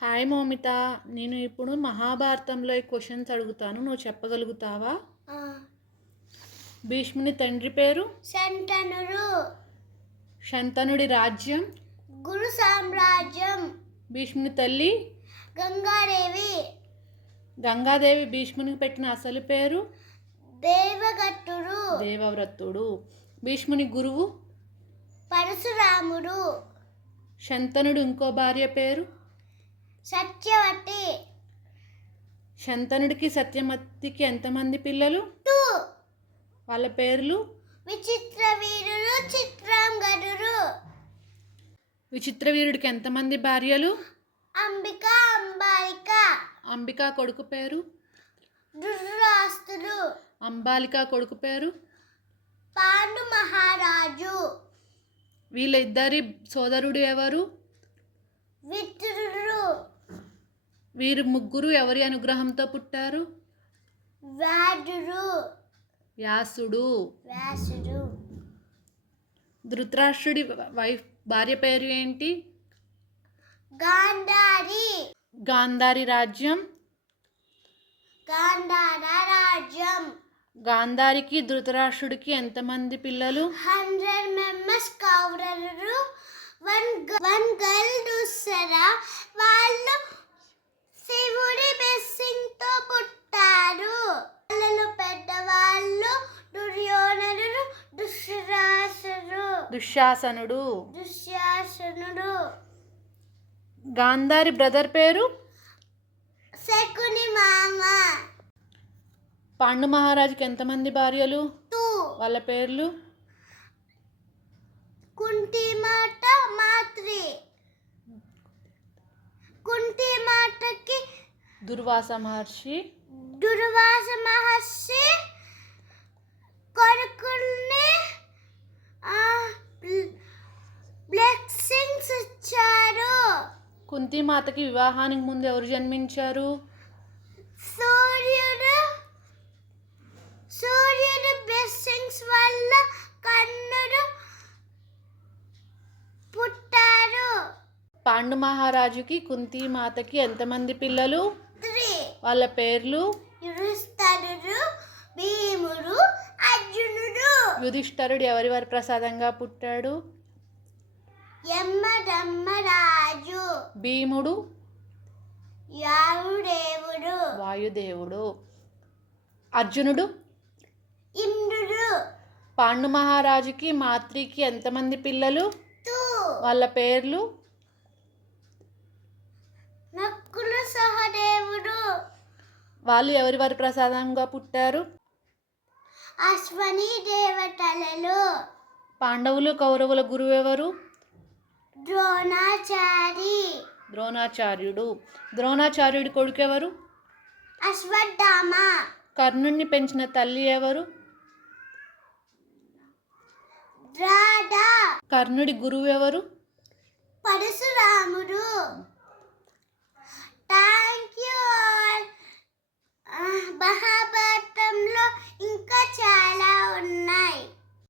Hi Moumita, నేను ఇప్పుడు మహాభారతంలో ఈ క్వశ్చన్స్ అడుగుతాను, నువ్వు చెప్పగలుగుతావా? ఆ, భీష్ముని తండ్రి పేరు? శంతనుడు. శంతనుడి రాజ్యం? గురు సామ్రాజ్యం. భీష్ముని తల్లి? గంగాదేవి. గంగాదేవి భీష్మునికి పెట్టిన అసలు పేరు? దేవగట్టుడు. దేవవ్రతుడు. భీష్ముని గురువు? పరశురాముడు. శంతనుడు ఇంకో భార్య పేరు? సత్యవతి. శంతనుడికి సత్యవతికి ఎంతమంది పిల్లలు? 2. వాళ్ళ పేర్లు? విచిత్ర వీరుడు, చిత్రాంగదుడు. విచిత్ర వీరుడికి ఎంతమంది భార్యలు? అంబిక, అంబాలిక. అంబికా కొడుకు పేరు? ధృతరాష్ట్రుడు. అంబాలిక కొడుకు పేరు? పాండు మహారాజు. వీళ్ళ ఇద్దరి సోదరుడు ఎవరు? విదురుడు. వీరు ముగ్గురు ఎవరి అనుగ్రహంతో పుట్టారు? వ్యాధుడు. వ్యాసుడు. వ్యాసుడు. ధృతరాష్ట్రుడి భార్య పేరు ఏంటి? గాంధారి. గాంధారి రాజ్యం? గాంధార రాజ్యం. గాంధారికి ధృతరాష్ట్రుడికి ఎంతమంది పిల్లలు? 100 members కౌరవులు, 1 girl దుస్సరా. వాళ్ళు శివుడి బ్లెస్సింగ్ తో పుట్టారు. వాళ్ళలో పెద్దవాళ్ళు దుర్యోధనుడు, దుశ్శాసనుడు. దుశ్శాసనుడు. గాంధారి బ్రదర్ పేరు? శకుని మామ. పాండు మహారాజుకి ఎంతమంది భార్యలు? 2. వాళ్ళ పేర్లు? కుంతి మాత, మాత్రి. కుంతి మాతకి దుర్వాస మహర్షి. దుర్వాస మహర్షి కొడుకుల్ని బ్లెస్సింగ్స్ ఇచ్చారు. కుంతి మాతకి వివాహానికి ముందు ఎవరు జన్మించారు? సూర్యుడు బ్లెస్సింగ్స్ వల్ల కన్నుడు పుట్టారు. పాండు మహారాజుకి కుంతి మాతకి ఎంతమంది పిల్లలు? 3. వాళ్ళ పేర్లు? యుధిష్ఠిరుడు, భీముడు, అర్జునుడు. యుధిష్ఠరుడు ఎవరి వారి ప్రసాదంగా పుట్టాడు? యమధర్మరాజు. భీముడు? వాయుదేవుడు. వాయుదేవుడు. అర్జునుడు? ఇంద్రుడు. పాండు మహారాజుకి మాత్రికి ఎంతమంది పిల్లలు? 2. వాళ్ళ పేర్లు? నకుల సహదేవుడు. వాళ్ళు ఎవరి వారి ప్రసాదంగా పుట్టారు? అశ్వని దేవతలలో. పాండవులు కౌరవుల గురువు ఎవరు? ద్రోణాచారి. ద్రోణాచార్యుడు. ద్రోణాచార్యుడి కొడుకు ఎవరు? అశ్వత్థామ. కర్ణుణ్ణి పెంచిన తల్లి ఎవరు? రాధ. కర్ణుడి గురువు ఎవరు? పరశురాముడు.